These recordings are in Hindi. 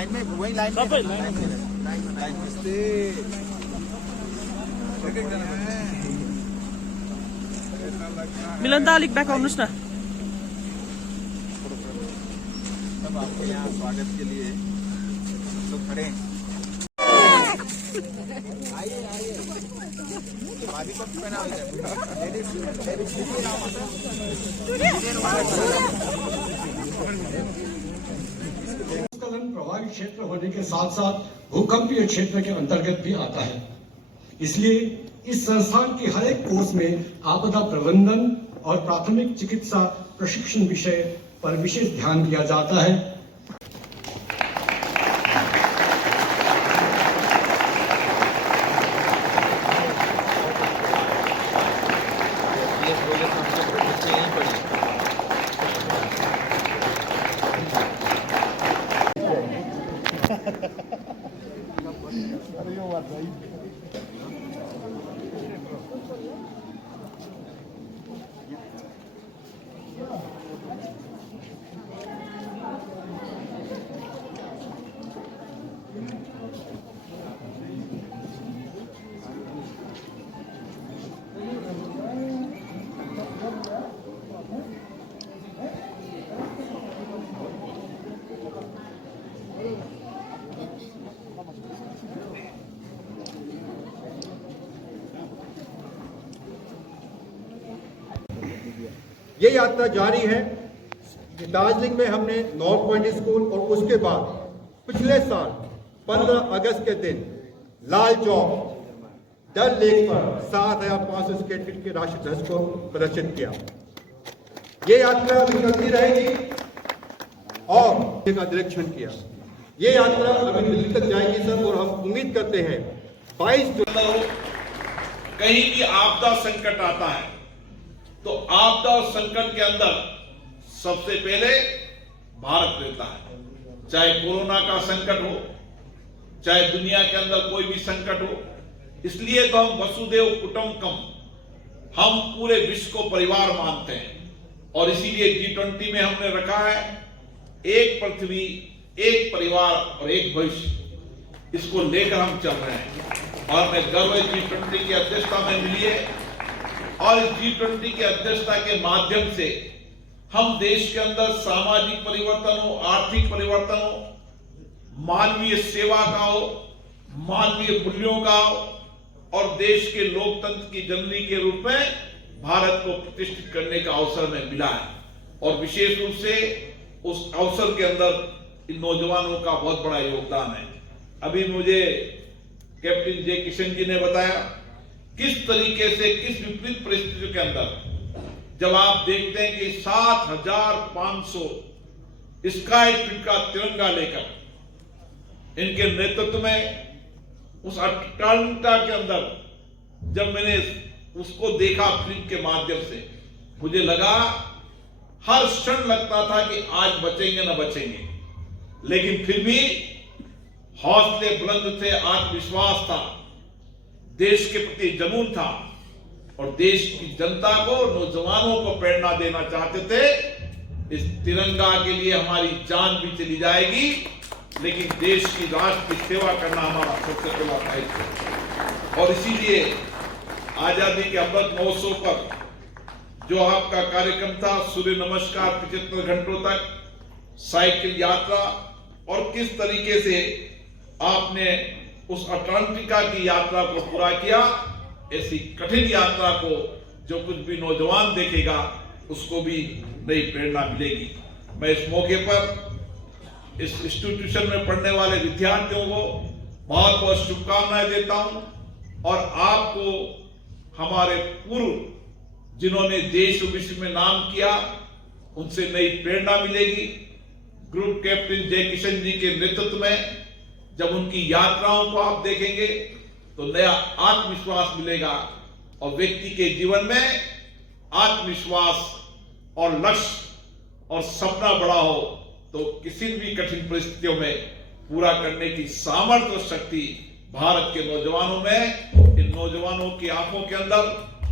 लाइन में वही लाइन मिलन दा अलिक ब्याक आउनुहोस् न। सब आपके यहाँ स्वागत के लिए लोग खड़े हैं। आइए आइए भाभी को पहना भूस्खलन प्रभावित क्षेत्र होने के साथ साथ भूकंपीय क्षेत्र के अंतर्गत भी आता है। इसलिए इस संस्थान की हर एक कोर्स में आपदा प्रबंधन और प्राथमिक चिकित्सा प्रशिक्षण विषय पर विशेष ध्यान दिया जाता है। ये यात्रा जारी है। दार्जिलिंग में हमने नॉर्थ पॉइंट स्कूल और उसके बाद पिछले साल 15 अगस्त के दिन लाल चौक डल लेक पर 7,500 स्क्वायर फीट के राष्ट्रीय ध्वज को प्रदर्शित किया। ये यात्रा अभी चलती रहेगी और का निरीक्षण किया। ये यात्रा अभी दिल्ली तक जाएगी सर, और हम उम्मीद करते हैं 22 कहीं भी आपदा संकट आता है तो आपदा और संकट के अंदर सबसे पहले भारत रहता है। चाहे कोरोना का संकट हो, चाहे दुनिया के अंदर कोई भी संकट हो। इसलिए तो हम वसुदेव कुटुंबकम, हम पूरे विश्व को परिवार मानते हैं और इसीलिए G20 में हमने रखा है एक पृथ्वी, एक परिवार और एक भविष्य। इसको लेकर हम चल रहे हैं और मैं गर्व G20 की अध्यक्षता में मिली है और इस G20 की अध्यक्षता के माध्यम से हम देश के अंदर सामाजिक परिवर्तन हो, आर्थिक परिवर्तन हो, मानवीय सेवा का हो, मानवीय मूल्यों का हो और देश के लोकतंत्र की जननी के रूप में भारत को प्रतिष्ठित करने का अवसर में मिला है। और विशेष रूप से उस अवसर के अंदर इन नौजवानों का बहुत बड़ा योगदान है। अभी मुझे कैप्टन जे किशन जी ने बताया किस तरीके से, किस विपरीत परिस्थितियों के अंदर जब आप देखते हैं कि 7,500 स्काई फीट का तिरंगा लेकर इनके नेतृत्व में उस अटलता के अंदर जब मैंने उसको देखा फिल्म के माध्यम से, मुझे लगा, हर क्षण लगता था कि आज बचेंगे ना बचेंगे, लेकिन फिर भी हौसले बुलंद थे, आत्मविश्वास था, देश के प्रति जुनून था और देश की जनता को, नौजवानों को प्रेरणा देना चाहते थे। इस तिरंगा के लिए हमारी जान भी चली जाएगी, लेकिन देश की राष्ट्र की सेवा करना हमारा सबसे बड़ा दायित्व है। और इसीलिए आजादी के अमृत महोत्सव पर जो आपका कार्यक्रम था, सूर्य नमस्कार 75 घंटों तक, साइकिल यात्रा, और किस तरीके से आपने उस अटलांटिका की यात्रा को पूरा किया, ऐसी कठिन यात्रा को जो कुछ भी नौजवान देखेगा उसको भी नई प्रेरणा मिलेगी। मैं इस मौके पर इस इंस्टीट्यूशन में पढ़ने वाले विद्यार्थियों को बहुत बहुत शुभकामनाएं देता हूं और आपको, हमारे पूर्व जिन्होंने देश और विश्व में नाम किया, उनसे नई प्रेरणा मिलेगी। ग्रुप कैप्टन जय किशन जी के नेतृत्व में जब उनकी यात्राओं को आप देखेंगे तो नया आत्मविश्वास मिलेगा और व्यक्ति के जीवन में आत्मविश्वास और लक्ष्य और सपना बड़ा हो तो किसी भी कठिन परिस्थितियों में पूरा करने की सामर्थ्य और शक्ति भारत के नौजवानों में, इन नौजवानों की आंखों के अंदर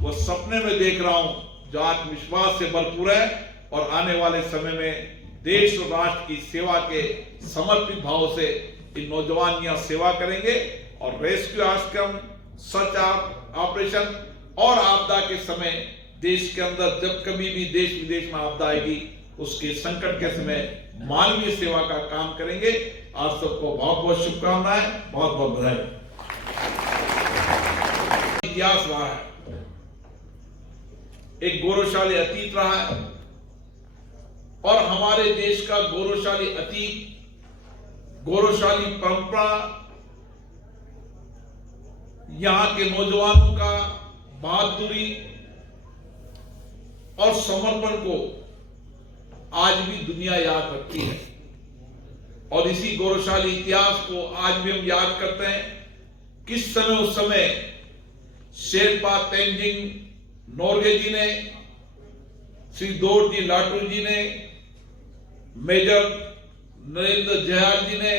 वो सपने में देख रहा हूं जो आत्मविश्वास से भरपूर है और आने वाले समय में देश और राष्ट्र की सेवा के समर्पित भाव से इन नौजवान यहाँ सेवा करेंगे और रेस्क्यू आश्रम, सर्च ऑपरेशन और आपदा के समय देश के अंदर जब कभी भी देश विदेश में आपदा आएगी उसके संकट के समय मानवीय सेवा का काम करेंगे। आप सबको बहुत बहुत शुभकामनाएं, बहुत बहुत बधाई। इतिहास रहा है, एक गौरवशाली अतीत रहा है और हमारे देश का गौरवशाली अतीत, गौरवशाली परंपरा, यहां के नौजवानों का बहादुरी और समर्पण को आज भी दुनिया याद रखती है और इसी गौरवशाली इतिहास को आज भी हम याद करते हैं। किस समय उस समय शेरपा तेंजिंग नोरगे जी ने, श्री दोरजी लाटू जी ने, मेजर नरेंद्र जयार जी ने,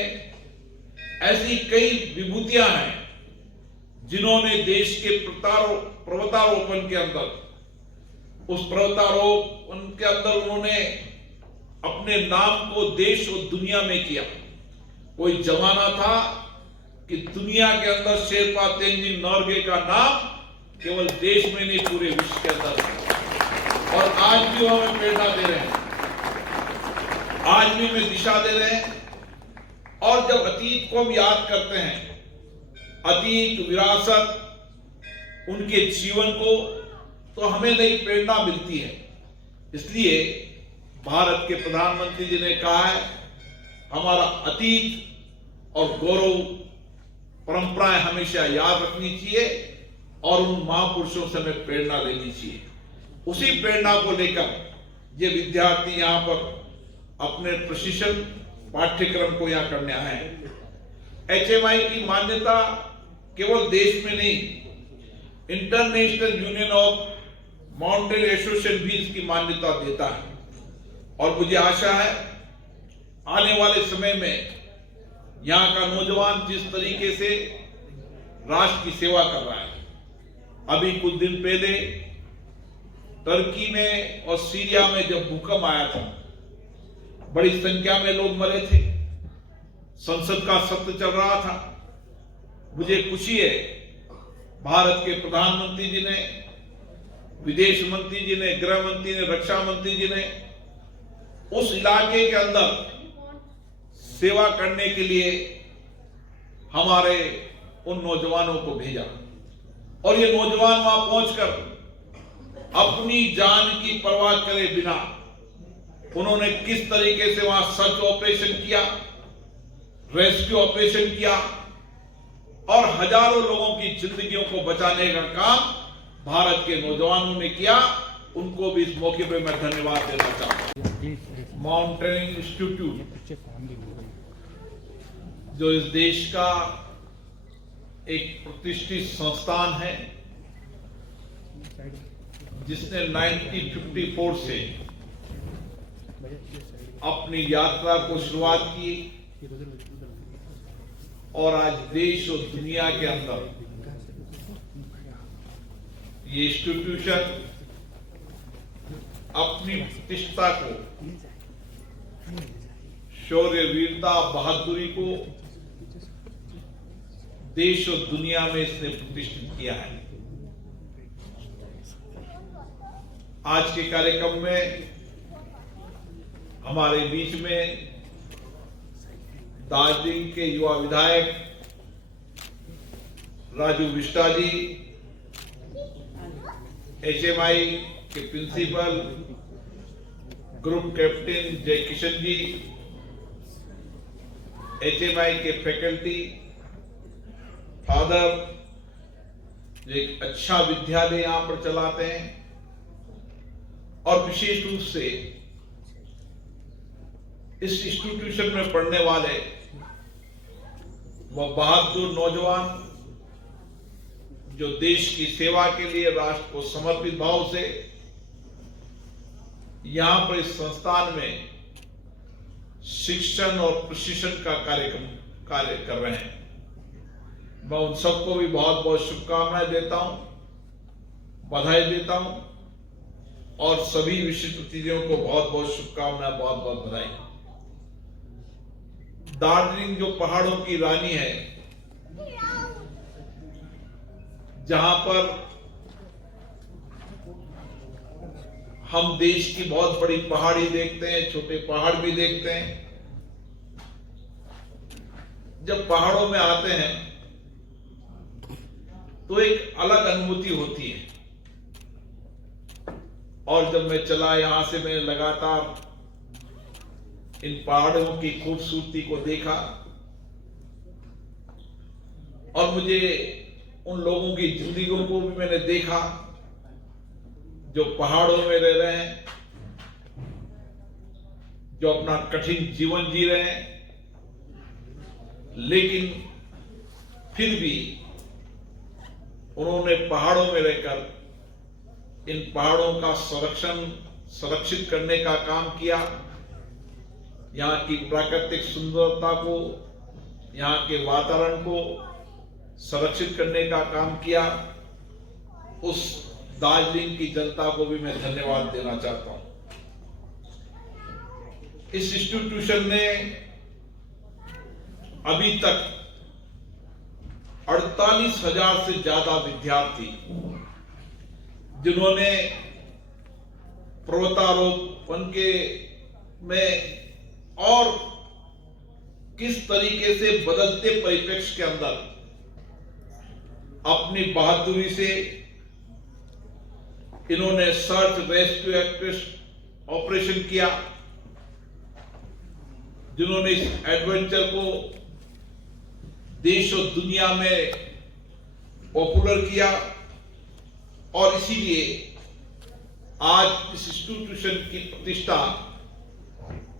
ऐसी कई विभूतियां हैं जिन्होंने देश के पर्वतारोपण के अंदर, उस पर्वतारोपण के अंदर उन्होंने अपने नाम को देश और दुनिया में किया। कोई जमाना था कि दुनिया के अंदर शेरपा तेंजिंग नोरगे का नाम केवल देश में नहीं पूरे विश्व के अंदर है और आज भी वो हमें प्रेरणा दे रहे हैं, आज भी हमें दिशा दे रहे हैं। और जब अतीत को हम याद करते हैं, अतीत विरासत, उनके जीवन को, तो हमें नई प्रेरणा मिलती है। इसलिए भारत के प्रधानमंत्री जी ने कहा है हमारा अतीत और गौरव परंपराएं हमेशा याद रखनी चाहिए और उन महापुरुषों से हमें प्रेरणा लेनी चाहिए। उसी प्रेरणा को लेकर ये विद्यार्थी यहाँ पर अपने प्रशिक्षण पाठ्यक्रम को यहाँ करने आए हैं। HMI की मान्यता केवल देश में नहीं, international union of mountain association भी इसकी मान्यता देता है और मुझे आशा है आने वाले समय में यहाँ का नौजवान जिस तरीके से राष्ट्र की सेवा कर रहा है, अभी कुछ दिन पहले टर्की में और सीरिया में जब भूकंप आया था, बड़ी संख्या में लोग मरे थे, संसद का सत्र चल रहा था। मुझे खुशी है भारत के प्रधानमंत्री जी ने, विदेश मंत्री जी ने, गृह मंत्री ने, रक्षा मंत्री जी ने उस इलाके के अंदर सेवा करने के लिए हमारे उन नौजवानों को भेजा और ये नौजवान वहां पहुंचकर अपनी जान की परवाह करे बिना उन्होंने किस तरीके से वहां सर्च ऑपरेशन किया, रेस्क्यू ऑपरेशन किया और हजारों लोगों की जिंदगियों को बचाने का काम भारत के नौजवानों ने किया। उनको भी इस मौके पर मैं धन्यवाद देना चाहता हूं। माउंटेनिंग इंस्टीट्यूट जो इस देश का एक प्रतिष्ठित संस्थान है, जिसने 1954 से अपनी यात्रा को शुरुआत की और आज देश और दुनिया के अंदर ये इंस्टीट्यूशन अपनी प्रतिष्ठा को, शौर्य, वीरता, बहादुरी को देश और दुनिया में इसने प्रतिष्ठित किया है। आज के कार्यक्रम में हमारे बीच में दार्जिलिंग के युवा विधायक राजू बिष्टा जी, HMI के प्रिंसिपल ग्रुप कैप्टन जय किशन जी, HMI के फैकल्टी, फादर जो एक अच्छा विद्यालय यहां पर चलाते हैं और विशेष रूप से इस इंस्टीट्यूशन में पढ़ने वाले वो बहादुर नौजवान जो देश की सेवा के लिए, राष्ट्र को समर्पित भाव से यहां पर इस संस्थान में शिक्षण और प्रशिक्षण का कार्य कर रहे हैं। मैं उन सबको भी बहुत बहुत शुभकामनाएं देता हूं, बधाई देता हूं और सभी विशिष्ट अतिथियों को बहुत बहुत शुभकामनाएं, बहुत बहुत बधाई। दार्जिलिंग जो पहाड़ों की रानी है, जहां पर हम देश की बहुत बड़ी पहाड़ी देखते हैं, छोटे पहाड़ भी देखते हैं। जब पहाड़ों में आते हैं तो एक अलग अनुभूति होती है। और जब मैं चला यहां से, मैंने लगातार इन पहाड़ों की खूबसूरती को देखा और मुझे उन लोगों की जिंदगियों को भी मैंने देखा जो पहाड़ों में रह रहे हैं, जो अपना कठिन जीवन जी रहे हैं, लेकिन फिर भी उन्होंने पहाड़ों में रहकर इन पहाड़ों का संरक्षित करने का काम किया। यहाँ की प्राकृतिक सुंदरता को, यहाँ के वातावरण को संरक्षित करने का काम किया। उस दार्जिलिंग की जनता को भी मैं धन्यवाद देना चाहता हूं। इस इंस्टीट्यूशन ने अभी तक 48,000 से ज्यादा विद्यार्थी, जिन्होंने पर्वतारोहण के में और किस तरीके से बदलते परिप्रेक्ष्य के अंदर अपनी बहादुरी से इन्होंने सर्च रेस्क्यू ऑपरेशन किया, जिन्होंने इस एडवेंचर को देश और दुनिया में पॉपुलर किया। और इसीलिए आज इस इंस्टीट्यूशन की प्रतिष्ठा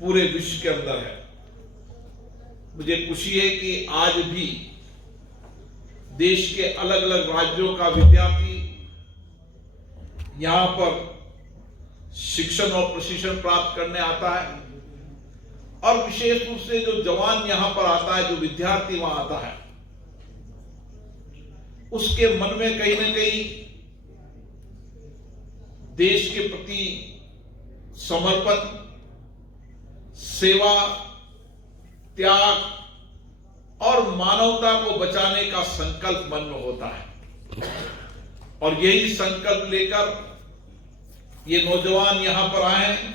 पूरे विश्व के अंदर है। मुझे खुशी है कि आज भी देश के अलग अलग राज्यों का विद्यार्थी यहां पर शिक्षण और प्रशिक्षण प्राप्त करने आता है, और विशेष रूप से जो जवान यहां पर आता है, जो विद्यार्थी वहां आता है, उसके मन में कहीं ना कहीं देश के प्रति समर्पण, सेवा, त्याग और मानवता को बचाने का संकल्प मन में होता है। और यही संकल्प लेकर ये नौजवान यहां पर आए हैं,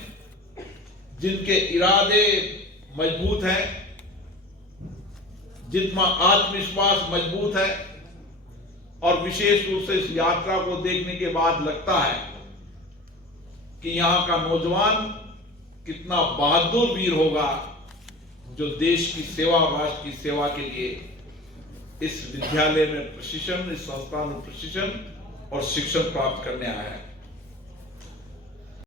जिनके इरादे मजबूत हैं, जिनका आत्मविश्वास मजबूत है। और विशेष रूप से इस यात्रा को देखने के बाद लगता है कि यहां का नौजवान कितना बहादुर वीर होगा, जो देश की सेवा, राष्ट्र की सेवा के लिए इस विद्यालय में प्रशिक्षण, इस संस्थान में प्रशिक्षण और शिक्षण प्राप्त करने आया है।